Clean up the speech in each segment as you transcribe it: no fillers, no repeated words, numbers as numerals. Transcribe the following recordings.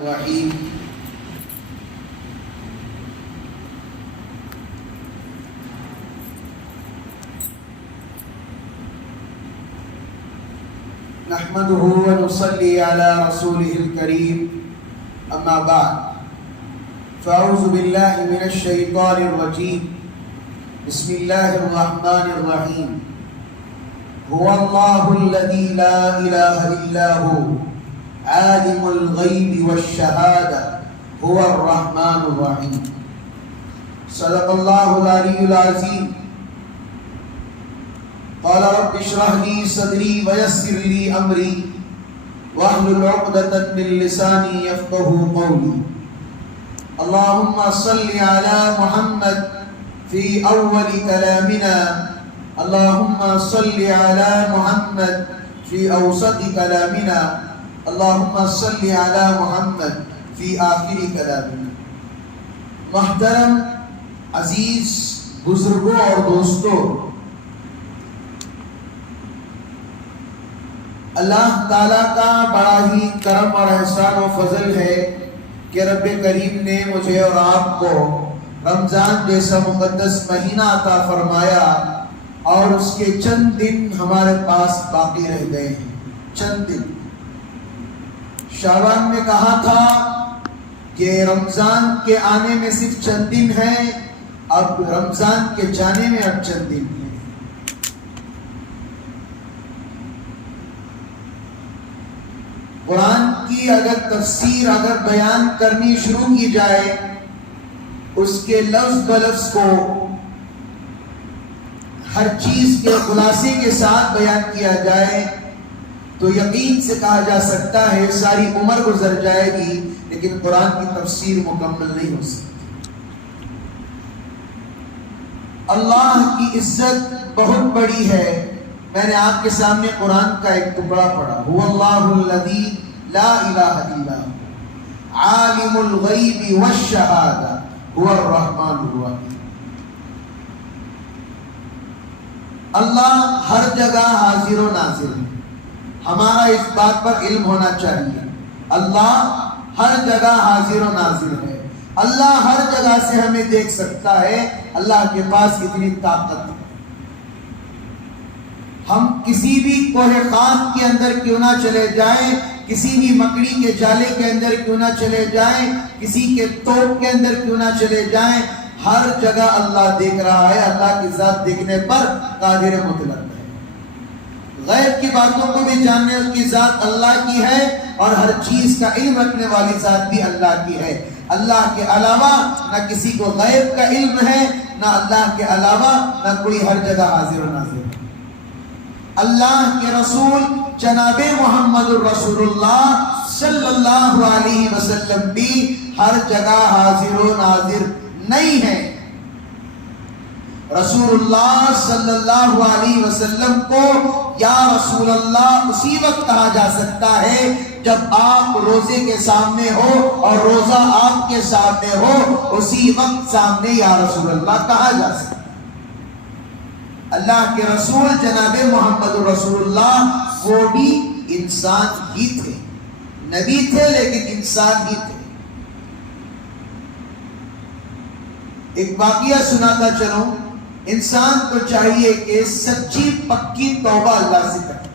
الرحيم نحمده ونصلي على رسوله الكريم أما بعد فأعوذ بالله من الشيطان الرجيم بسم الله الرحمن الرحيم هو الله الذي لا إله إلا هو عالم الغيب والشهادة هو الرحمن الرحيم صدق الله العلي العظيم قال رب اشرح لي صدري ويسر لي أمري واحلل عقدة من لساني يفقهوا قولي اللهم صل على محمد في أول كلامنا اللهم صل على محمد في أوسط كلامنا اللهم صل على محمد فی آخر کلامنا۔ محترم عزیز بزرگوں اور دوستوں، اللہ تعالیٰ کا بڑا ہی کرم اور احسان و فضل ہے کہ رب کریم نے مجھے اور آپ کو رمضان جیسا مقدس مہینہ عطا فرمایا اور اس کے چند دن ہمارے پاس باقی رہ گئے ہیں۔ چند دن شعبان میں کہا تھا کہ رمضان کے آنے میں صرف چند دن ہیں، اب رمضان کے جانے میں اب چند دن ہیں۔ قرآن کی اگر تفسیر اگر بیان کرنی شروع کی جائے، اس کے لفظ بلفظ کو ہر چیز کے خلاصے کے ساتھ بیان کیا جائے تو یقین سے کہا جا سکتا ہے ساری عمر گزر جائے گی، لیکن قرآن کی تفسیر مکمل نہیں ہو سکتی۔ اللہ کی عزت بہت بڑی ہے۔ میں نے آپ کے سامنے قرآن کا ایک ٹکڑا پڑھا، هو اللہ الذی لا الہ الا هو عالم الغیب والشہادہ هو الرحمن الرحیم۔ اللہ ہر جگہ حاضر و ناظر ہے، ہمارا اس بات پر علم ہونا چاہیے۔ اللہ ہر جگہ حاضر و ناظر ہے، اللہ ہر جگہ سے ہمیں دیکھ سکتا ہے، اللہ کے پاس اتنی طاقت ہے۔ ہم کسی بھی کوہ خاک کے اندر کیوں نہ چلے جائیں، کسی بھی مکڑی کے جالے کے اندر کیوں نہ چلے جائیں، کسی کے توپ کے اندر کیوں نہ چلے جائیں، ہر جگہ اللہ دیکھ رہا ہے۔ اللہ کی ذات دیکھنے پر قادر مطلق ہے۔ غیب کی باتوں کو بھی جاننے کی ذات اللہ کی ہے، اور ہر چیز کا علم رکھنے والی ذات بھی اللہ کی ہے۔ اللہ کے علاوہ نہ کسی کو غیب کا علم ہے، نہ اللہ کے علاوہ نہ کوئی ہر جگہ حاضر و ناظر ہے۔ اللہ کے رسول جناب محمد الرسول اللہ صلی اللہ علیہ وسلم بھی ہر جگہ حاضر و ناظر نہیں ہے۔ رسول اللہ صلی اللہ علیہ وسلم کو یا رسول اللہ اسی وقت کہا جا سکتا ہے جب آپ روزے کے سامنے ہو اور روزہ آپ کے سامنے ہو، اسی وقت سامنے یا رسول اللہ کہا جا سکتا ہے۔ اللہ کے رسول جناب محمد رسول اللہ وہ بھی انسان ہی تھے، نبی تھے لیکن انسان ہی تھے۔ ایک واقعہ سناتا چلوں، انسان کو چاہیے کہ سچی پکی توبہ اللہ سے کرے۔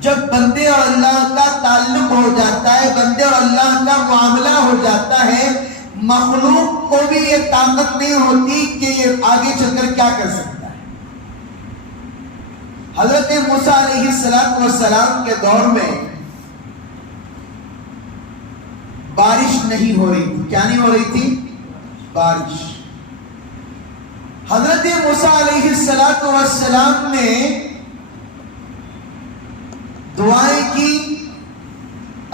جب بندے اور اللہ کا تعلق ہو جاتا ہے، بندے اور اللہ کا معاملہ ہو جاتا ہے، مخلوق کو بھی یہ طاقت نہیں ہوتی کہ یہ آگے چل کر کیا کر سکتا ہے۔ حضرت موسیٰ علیہ السلام کے دور میں بارش نہیں ہو رہی تھی۔ کیا نہیں ہو رہی تھی؟ بارش۔ حضرت موسیٰ علیہ السلام نے دعائیں کی،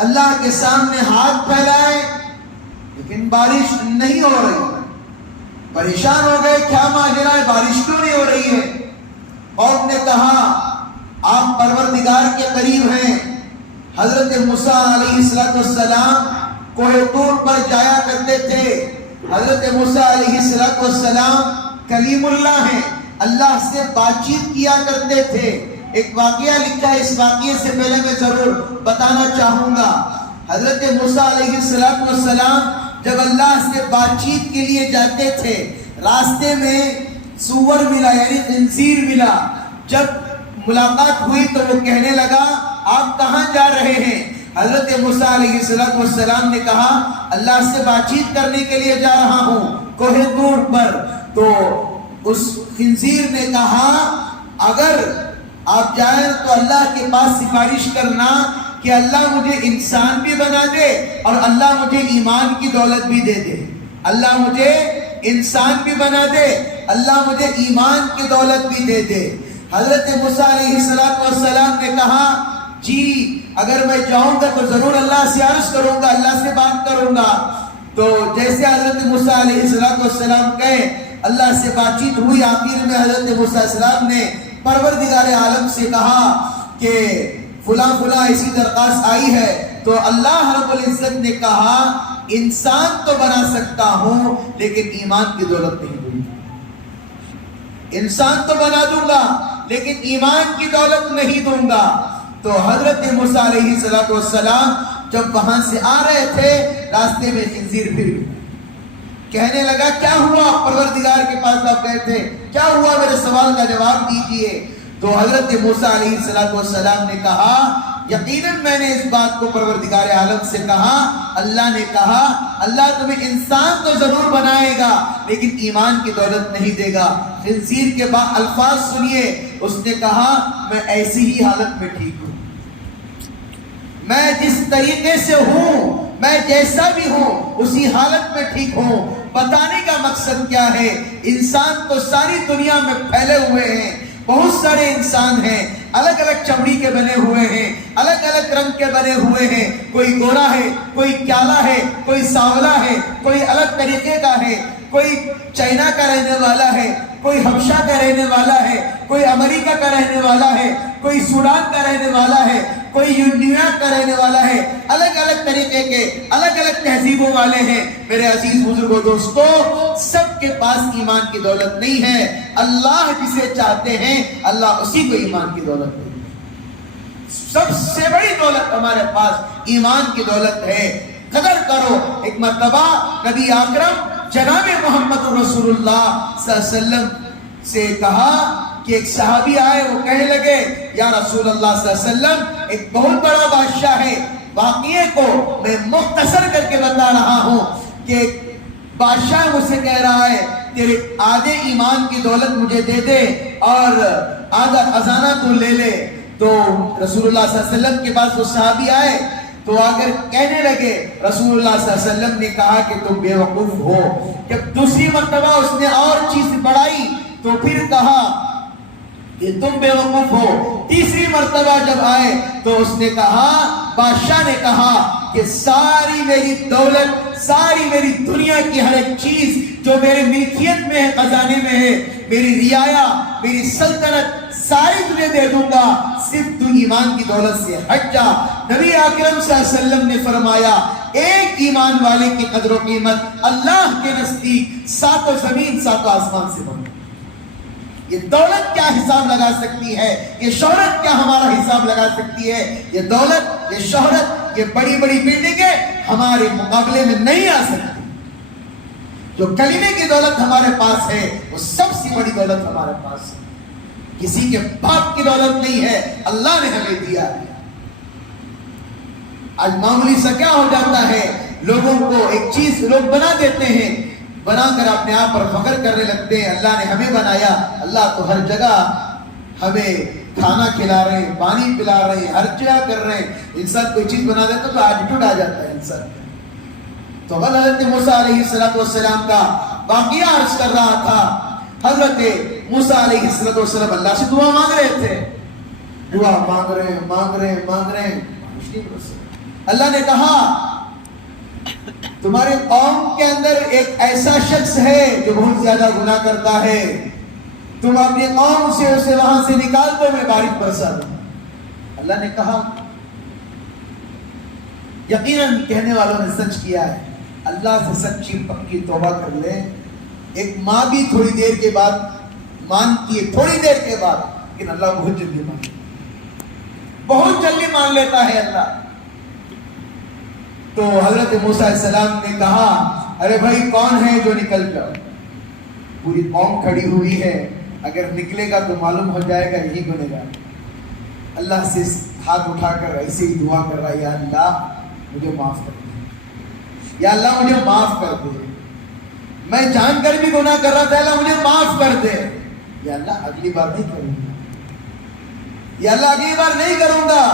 اللہ کے سامنے ہاتھ پھیلائے، لیکن بارش نہیں ہو رہی۔ پریشان ہو گئے، کیا ماجرا ہے، بارش کیوں نہیں ہو رہی ہے؟ قوم نے کہا آپ پروردگار کے قریب ہیں۔ حضرت موسیٰ علیہ السلام کوہ طور پر جایا کرتے تھے۔ حضرت موسیٰ علیہ السلام کلیم اللہ ہیں، اللہ سے بات چیت کیا کرتے تھے۔ ایک واقعہ لکھا ہے، اس واقعے سے پہلے میں ضرور بتانا چاہوں گا۔ حضرت موسیٰ علیہ السلام جب اللہ سے بات چیت کے لیے جاتے تھے، راستے میں سور ملا یعنی خنزیر ملا. جب ملاقات ہوئی تو وہ کہنے لگا آپ کہاں جا رہے ہیں؟ حضرت موسیٰ علیہ السلام نے کہا اللہ سے بات چیت کرنے کے لیے جا رہا ہوں کوہ طور پر. تو اس خنزیر نے کہا اگر آپ جائیں تو اللہ کے پاس سفارش کرنا کہ اللہ مجھے انسان بھی بنا دے اور اللہ مجھے ایمان کی دولت بھی دے دے. اللہ مجھے انسان بھی بنا دے، اللہ مجھے ایمان کی دولت بھی دے دے. حضرت موسیٰ علیہ السلام نے کہا جی اگر میں جاؤں گا تو ضرور اللہ سے عرض کروں گا، اللہ سے بات کروں گا. تو جیسے حضرت موسیٰ علیہ السلام گئے، اللہ سے بات چیت ہوئی. آخر میں حضرت موسیٰ علیہ السلام نے پروردگار عالم سے کہا کہ فلاں فلاں ایسی درخواست آئی ہے. تو اللہ رب العزت نے کہا انسان تو بنا سکتا ہوں لیکن ایمان کی دولت نہیں دوں گا. انسان تو بنا دوں گا لیکن ایمان کی دولت نہیں دوں گا. تو حضرت موسیٰ علیہ السلام جب وہاں سے آ رہے تھے راستے میں خنزیر پھر کہنے لگا کیا ہوا؟ پروردگار کے پاس آپ گئے تھے، کیا ہوا؟ میرے سوال کا جواب دیجئے. تو حضرت موسیٰ علیہ السلام نے کہا یقیناً میں نے اس بات کو پروردگار عالم سے کہا. اللہ نے کہا اللہ تمہیں انسان تو ضرور بنائے گا لیکن ایمان کی دولت نہیں دے گا. خنزیر کے بعد الفاظ سنیے، اس نے کہا میں ایسی ہی حالت میں ٹھیک ہوں، میں جس طریقے سے ہوں، میں جیسا بھی ہوں اسی حالت میں ٹھیک ہوں. بتانے کا مقصد کیا ہے؟ انسان تو ساری دنیا میں پھیلے ہوئے ہیں، بہت سارے انسان ہیں، الگ الگ چمڑی کے بنے ہوئے ہیں، الگ الگ رنگ کے بنے ہوئے ہیں. کوئی گورا ہے، کوئی کالا ہے، کوئی سانولا ہے، کوئی الگ طریقے کا ہے، کوئی چائنا کا رہنے والا ہے، کوئی حبشہ کا رہنے والا ہے، کوئی امریکہ کا رہنے والا ہے، کوئی سوڈان کا رہنے والا ہے، کوئی نیویارک کا رہنے والا ہے. الگ الگ طریقے کے الگ الگ تہذیبوں والے ہیں. میرے عزیز بزرگوں دوستو، سب کے پاس ایمان کی دولت نہیں ہے. اللہ جسے چاہتے ہیں اللہ اسی کو ایمان کی دولت دے. سب سے بڑی دولت ہمارے پاس ایمان کی دولت ہے. قدر کرو. ایک مرتبہ نبی اکرم جناب محمد رسول اللہ صلی اللہ علیہ وسلم سے کہا کہ ایک صحابی آئے، وہ کہنے لگے یا رسول اللہ صلی اللہ علیہ وسلم ایک بہت بڑا بادشاہ ہے. واقعے کو میں مختصر کر کے بتا رہا ہوں کہ بادشاہ مجھ سے کہہ رہا ہے تیرے آدھے ایمان کی دولت مجھے دے دے اور آدھا خزانہ تو لے لے. تو رسول اللہ صلی اللہ علیہ وسلم کے پاس وہ صحابی آئے تو اگر کہنے لگے رسول اللہ صلی اللہ علیہ وسلم نے کہا کہ تم بے وقوف ہو. جب دوسری مرتبہ اس نے اور چیز بڑھائی تو پھر کہا کہ تم بے وقوف ہو. تیسری مرتبہ جب آئے تو اس نے کہا، بادشاہ نے کہا کہ ساری میری دولت، ساری میری دنیا کی ہر ایک چیز جو میرے ملکیت میں ہے، خزانے میں ہے، میری رعایا، میری سلطنت ساری تجھے دے دوں گا، صرف تو ایمان کی دولت سے ہٹ جا. نبی اکرم صلی اللہ علیہ وسلم نے فرمایا ایک ایمان والے کی قدر و قیمت اللہ کے نزدیک ساتوں زمین ساتوں آسمان سے بڑھ. یہ دولت کیا حساب لگا سکتی ہے؟ یہ شہرت کیا ہمارا حساب لگا سکتی ہے؟ یہ دولت، یہ شہرت، یہ بڑی بڑی بلڈنگیں ہمارے مقابلے میں نہیں آ سکتی. جو کلمے کی دولت ہمارے پاس ہے وہ سب سے بڑی دولت ہمارے پاس ہے. کسی کے باپ کی دولت نہیں ہے، اللہ نے ہمیں دیا ہے. آج معمولی سا کیا ہو جاتا ہے، لوگوں کو ایک چیز لوگ بنا دیتے ہیں، بنا کر اپنے آپ پر فخر کرنے لگتے ہیں اللہ نے ہمیں بنایا. اللہ تو ہر جگہ ہمیں کھانا کھلا رہے ہیں، پانی پلا رہے ہیں، ہر جگہ کر رہے ہیں. انسان کوئی چیز بنا دیتا تو ایٹیٹیوڈ آ جاتا ہے انسان. تو حضرت موسیٰ علیہ السلام کا واقعہ عرض کر رہا تھا. حضرت موسیٰ علیہ السلام اللہ سے دعا مانگ رہے تھے، دعا مانگ رہے ہیں. اللہ نے کہا تمہارے قوم کے اندر ایک ایسا شخص ہے جو بہت زیادہ گناہ کرتا ہے، تم اپنی قوم سے اسے وہاں سے نکال دو، میں بارش برسا دوں. اللہ نے کہا یقیناً کہنے والوں نے سچ کیا ہے. اللہ سے سچی پکی توبہ کر لے. ایک ماں بھی تھوڑی دیر کے بعد مانتی ہے، تھوڑی دیر کے بعد، لیکن اللہ بہت جلدی مان لیتا ہے. بہت جلدی مان لیتا ہے اللہ. تو حضرت موسیٰ علیہ السلام نے کہا ارے بھائی کون ہے جو نکل جاؤ. پوری قوم کھڑی ہوئی ہے, اگر نکلے گا تو معلوم ہو جائے گا یہی گنے گا. اللہ سے ہاتھ اٹھا کر ایسے ہی دعا کر رہا ہے یا اللہ مجھے معاف کر دے, یا اللہ مجھے معاف کر دے, میں جان کر بھی گناہ کر رہا تھا, اللہ مجھے معاف کر دے, یا اللہ اگلی بار نہیں کروں گا, یا اللہ اگلی بار نہیں کروں گا.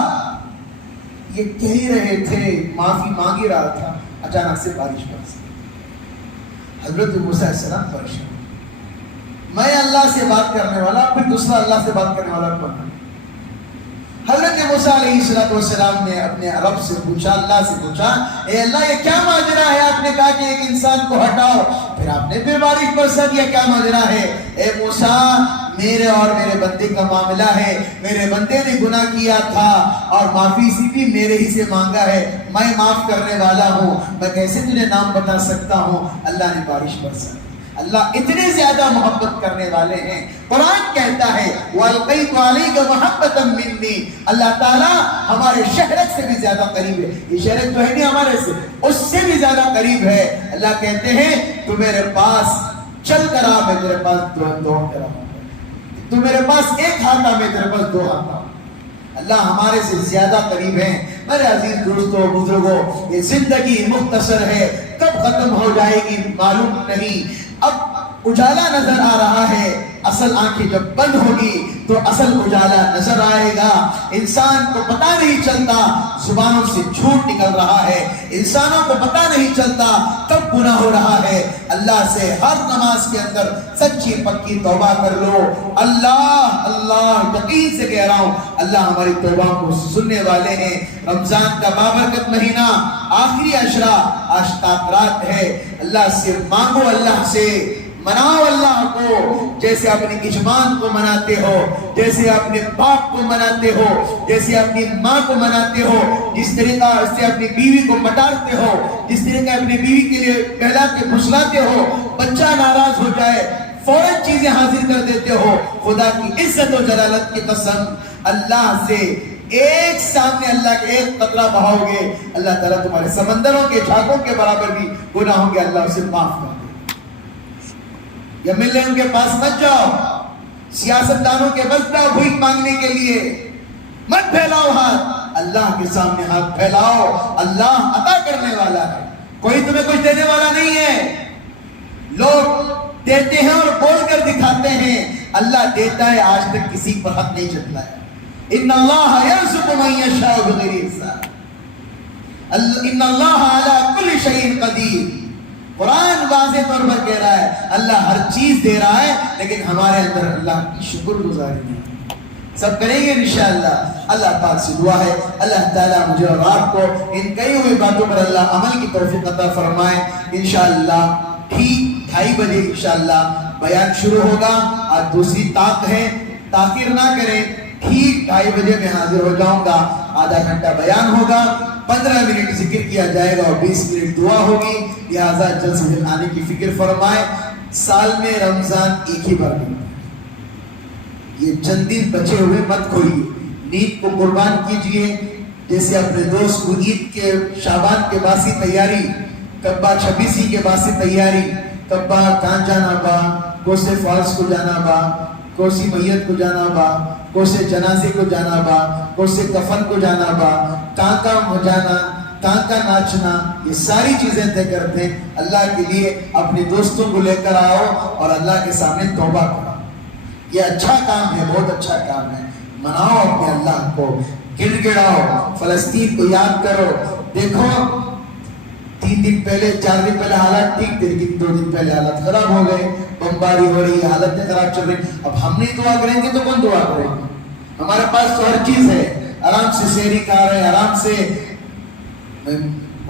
یہ کہہ ہی رہے تھے, معافی مانگ ہی رہا تھا, اچانک سے بارش برسی. حضرت موسیٰ علیہ السلام پریشان, میں اللہ سے بات کرنے والا, پھر دوسرا اللہ سے بات کرنے والا کون ہے؟ حضرت موسیٰ علیہ السلام نے اپنے رب سے پوچھا, اللہ سے پوچھا, اے اللہ یہ کیا ماجرا ہے؟ آپ نے کہا کہ ایک انسان کو ہٹاؤ, پھر آپ نے پھر بارش برسا دیا, کیا ماجرا ہے؟ اے موسیٰ میرے اور میرے بندے کا معاملہ ہے, میرے بندے نے گناہ کیا تھا اور معافی اسی بھی میرے ہی سے مانگا ہے, میں معاف کرنے والا ہوں, میں کیسے تجھے نام بتا سکتا ہوں؟ اللہ نے بارش برسا. اللہ اتنے زیادہ محبت کرنے والے ہیں. قرآن کہتا ہے وَأَلْقَيْتُ عَلَيْكَ مَحَبَّةً مِّنِّي, اللہ تعالیٰ ہمارے شہرت سے بھی زیادہ قریب ہے. یہ شہرت تو ہے نہیں ہمارے سے, اس سے بھی زیادہ قریب ہے. اللہ کہتے ہیں تو میرے پاس چل کر آ, میں تیرے پاس دوڑ کر آؤں, تو میرے پاس ایک ہاتھ آ, میں تیرے پاس دو ہاتھ آؤں. اللہ ہمارے سے زیادہ قریب ہیں. میرے عزیز دوستوں بزرگوں, یہ زندگی مختصر ہے, کب ختم ہو جائے گی معلوم نہیں. اب اجالا نظر آ رہا ہے, اصل آنکھیں جب بند ہوگی تو اصل اجالا نظر آئے گا. انسان کو پتہ نہیں چلتا زبانوں سے جھوٹ نکل رہا ہے, انسانوں کو پتہ نہیں چلتا کب گناہ ہو رہا ہے. اللہ سے ہر نماز کے اندر سچی پکی توبہ کر لو. اللہ اللہ یقین سے کہہ رہا ہوں, اللہ ہماری توبہ کو سننے والے ہیں. رمضان کا بابرکت مہینہ, آخری عشرہ, آشتاق رات ہے. اللہ سے مانگو, اللہ سے مناؤ اللہ کو, جیسے اپنے اجمان کو مناتے ہو, جیسے اپنے باپ کو مناتے ہو, جیسے اپنی ماں کو مناتے ہو, جس طریقہ سے اپنی بیوی کو مٹارتے ہو, جس طریقہ اپنی بیوی کے لیے پہلا کے پھسلاتے ہو, بچہ ناراض ہو جائے فوراً چیزیں حاضر کر دیتے ہو. خدا کی عزت و جلالت کی قسم, اللہ سے ایک سامنے اللہ کے ایک قطرہ بہاؤ گے, اللہ تعالیٰ تمہارے سمندروں کے جھاگوں کے برابر بھی گناہوں کے اللہ اسے معاف کر دے. یا ملنے ان کے پاس مت جاؤ, سیاست دانوں کے بس جاؤ بھیک مانگنے کے لیے, مت پھیلاؤ ہاتھ, اللہ کے سامنے ہاتھ پھیلاؤ. اللہ عطا کرنے والا ہے, کوئی تمہیں کچھ دینے والا نہیں ہے. لوگ دیتے ہیں اور بول کر دکھاتے ہیں, اللہ دیتا ہے, آج تک کسی پر حق نہیں جتلا ہے. ان اللہ یرزق من یشاء بغیر حساب, ان اللہ علی کل شیء قدیر. قرآن واضح طور پر کہہ رہا ہے اللہ ہر چیز دے رہا ہے, لیکن ہمارے اندر اللہ کی شکر گزاری نہیں. سب کریں گے انشاءاللہ. اللہ پاک سے دعا ہے اللہ تعالیٰ مجھے اور آپ کو ان کئی ہوئی باتوں پر اللہ عمل کی توفیق عطا فرمائے. انشاءاللہ ٹھیک 2:30 بجے انشاءاللہ بیان شروع ہوگا. آج دوسری طاق ہے, تاخیر نہ کریں, ٹھیک 2:30 بجے میں حاضر ہو جاؤں گا. آدھا گھنٹہ بیان ہوگا, 15 منٹ ذکر کیا جائے گا اور 20 منٹ دعا ہوگی. لہذا جلد سے جلد آنے کی فکر فرمائے. سال میں رمضان ایک ہی بار ملتا ہے, یہ چند دن بچے ہوئے مت کھوئیے, نیند کو قربان کیجئے. جیسے اپنے دوست کو عید کے شعبان کے باسی تیاری, کبا 26 کے باسی تیاری, کبا کان جانا با, کوسے فالس کو جانا با, کوسی میت کو جانا با, کوسے جنازے کو جانا با, کوسے کفن کو جانا با, کانکا ہو جانا, کانکا ناچنا, یہ ساری چیزیں طے کرتے ہیں. اللہ کے لیے اپنے دوستوں کو لے کر آؤ اور اللہ کے سامنے توبہ کرو. یہ اچھا کام ہے, بہت اچھا کام ہے. مناؤ اپنے اللہ کو, گڑ گڑاؤ, فلسطین کو یاد کرو. دیکھو 3 دن پہلے 4 دن پہلے حالات ٹھیک تھے, لیکن 2 دن پہلے حالات خراب ہو گئے, بمباری ہو رہی ہے, حالتیں خراب چل رہی. اب ہم نہیں دعا کریں گے تو کون دعا کریں گے؟ ہمارے پاس تو ہر چیز ہے, آرام سے سحری کھا رہے ہیں, آرام سے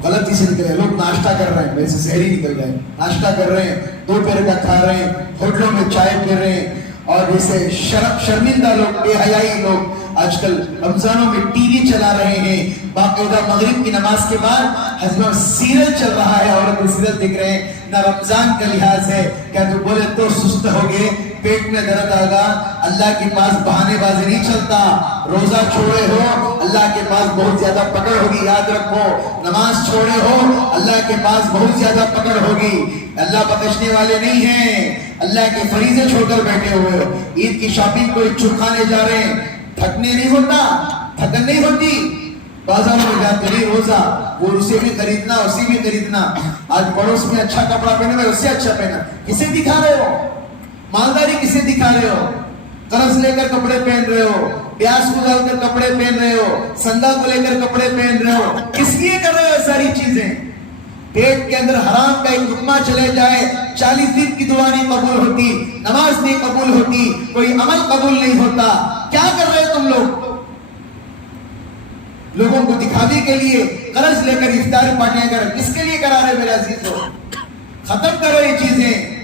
غلطی سے نکل رہے ہیں, لوگ ناشتہ کر رہے ہیں, ویسے سحری نکل گئے, ناشتہ کر رہے ہیں, دوپہر کا کھا رہے ہیں, ہوٹلوں میں چائے پی رہے ہیں. اور جیسے شرمندہ لوگ, بے حیائی لوگ آج کل رمضانوں میں ٹی وی چلا رہے ہیں, باقاعدہ مغرب کی نماز کے بعد حضرت سیریل چل رہا ہے, عورت سیریل دیکھ رہے ہیں. نہ رمضان کا لحاظ ہے, کیا تو بولے تو سست ہو گئے, پیٹ میں درد آگا، اللہ کے پاس بہانے بازی نہیں چلتا. روزہ چھوڑے ہو اللہ کے پاس بہت زیادہ پکڑ ہوگی، یاد رکھو. نماز چھوڑے ہو اللہ کے پاس بہت زیادہ پکڑ ہوگی. اللہ بخشنے والے نہیں ہیں، اللہ کے فریضے چھوڑ کر بیٹھے ہوئے ہو. عید کی شاپنگ کو چھڑکانے جا رہے ہیں، تھکنے نہیں ہوتا، تھکن نہیں ہوتی. بازار میں جاتے نہیں، روزہ وہ اسے بھی خریدنا اسے بھی خریدنا. آج پڑوس میں اچھا کپڑا پہنے میں اس سے اچھا پہنا. کسے دکھا رہے ہو؟ مالداری کسے دکھا رہے ہو؟ قرض لے کر کپڑے پہن رہے ہو، پیاس کو ڈال کر کپڑے پہن رہے ہو، سنگا کو لے کر کپڑے پہن رہے ہو. کس لیے کر رہے ہو ساری چیزیں؟ پیٹ کے اندر حرام کا ایک لقمہ چلے جائے 40 دن کی دعا نہیں قبول ہوتی، نماز نہیں قبول ہوتی، کوئی عمل قبول نہیں ہوتا. کیا کر رہے تم لوگ؟ لوگوں کو دکھاوے کے لیے قرض لے کر افطار پارٹیاں کر، کس کے لیے کرا رہے میرے عزیزو؟ ختم کرو یہ چیزیں،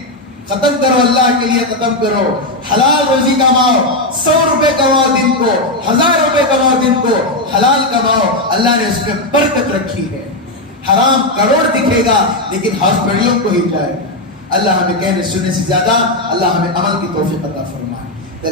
ختم کرو، اللہ کے لیے ختم کرو. حلال روزی کماؤ، 100 روپے کماؤ دن کو، 1000 روپے کماؤ دن کو، حلال کماؤ. اللہ نے اس میں برکت رکھی ہے. حرام کروڑ دکھے گا لیکن ہاسپٹلوں کو ہی جائے گا. اللہ ہمیں کہنے سننے سے زیادہ اللہ ہمیں عمل کی توفیق عطا فرمائے.